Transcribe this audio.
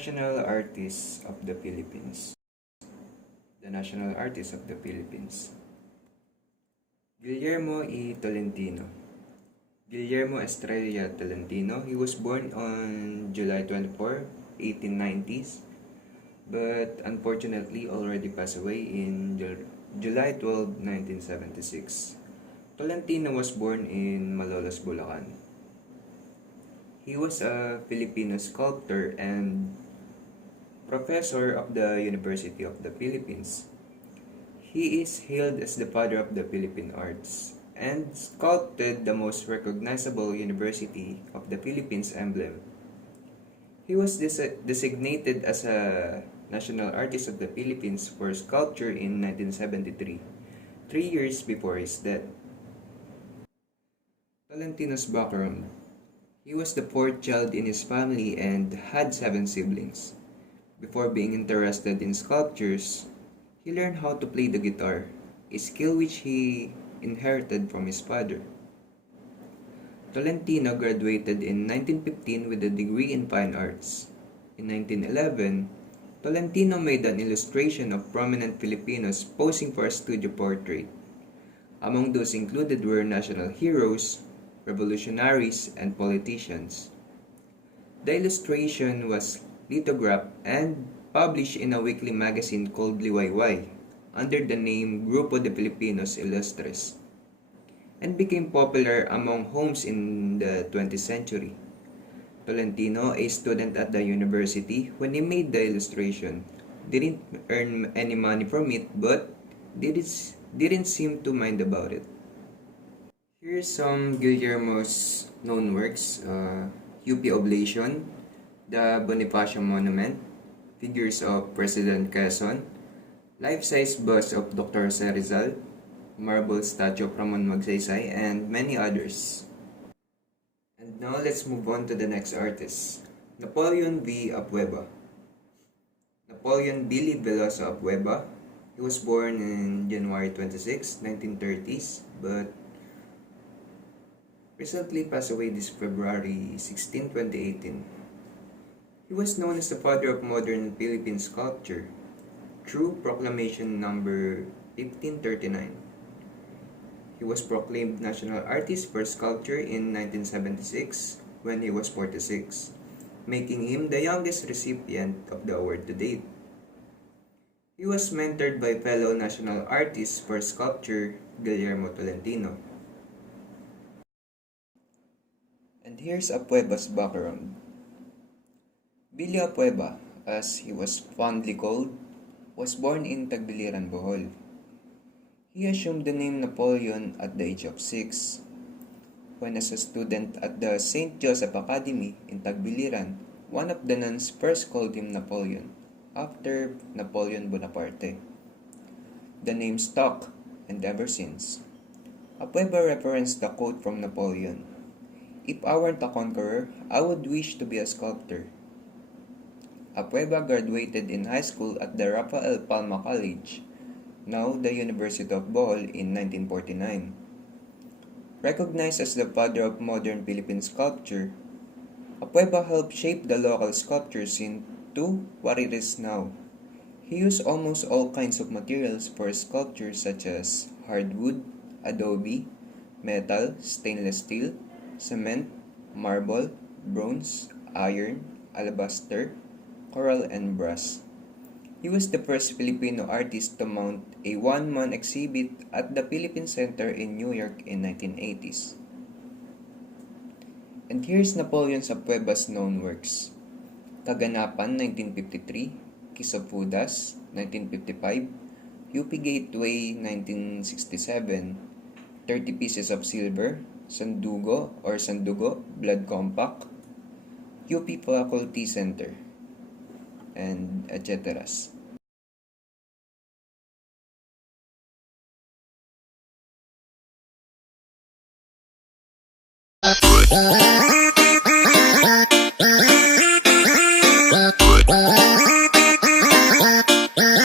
National Artist of the Philippines. The National Artist of the Philippines. Guillermo E. Tolentino. Guillermo Estrella Tolentino. He was born on July 24, 1890s, but unfortunately already passed away in July 12, 1976. Tolentino was born in Malolos, Bulacan. He was a Filipino sculptor and professor of the University of the Philippines. He is hailed as the father of the Philippine arts and sculpted the most recognizable University of the Philippines emblem. He was designated as a National Artist of the Philippines for sculpture in 1973, 3 years before his death. Tolentino's background. He was the fourth child in his family and had 7 siblings. Before being interested in sculptures, he learned how to play the guitar, a skill which he inherited from his father. Tolentino graduated in 1915 with a degree in fine arts. In 1911, Tolentino made an illustration of prominent Filipinos posing for a studio portrait. Among those included were national heroes, revolutionaries, and politicians. The illustration was lithographed and published in a weekly magazine called Liwayway under the name Grupo de Filipinos Ilustres and became popular among homes in the 20th century. Tolentino, a student at the university when he made the illustration, didn't earn any money from it but didn't seem to mind about it. Here's some Guillermo's known works: UP Oblation, the Bonifacio Monument, figures of President Quezon, life-size bust of Dr. Jose Rizal, marble statue of Ramon Magsaysay, and many others. And now let's move on to the next artist, Napoleon V. Apueba. Napoleon Billy Veloso Apueba. He was born in January 26, 1930s, but recently passed away this February 16, 2018. He was known as the father of modern Philippine sculpture through Proclamation number 1539. He was proclaimed National Artist for Sculpture in 1976 when he was 46, making him the youngest recipient of the award to date. He was mentored by fellow National Artist for Sculpture Guillermo Tolentino. And here's Apueba's background. Billy Apueba, as he was fondly called, was born in Tagbiliran, Bohol. He assumed the name Napoleon at the age of 6. When as a student at the St. Joseph Academy in Tagbiliran, one of the nuns first called him Napoleon, after Napoleon Bonaparte. The name stuck, and ever since. Apueba referenced the quote from Napoleon: "If I weren't a conqueror, I would wish to be a sculptor." Apueba graduated in high school at the Rafael Palma College, now the University of Bohol, in 1949. Recognized as the father of modern Philippine sculpture, Apueba helped shape the local sculpture scene to what it is now. He used almost all kinds of materials for sculpture such as hardwood, adobe, metal, stainless steel, cement, marble, bronze, iron, alabaster, coral, and brass. He was the first Filipino artist to mount a one-man exhibit at the Philippine Center in New York in 1980s. And here's Napoleon Apueba's known works: Kaganapan 1953, Kiss of Judas 1955, UP Gateway 1967, 30 Pieces of Silver, Sandugo or Sandugo, Blood Compact, UP Faculty Center, and etc.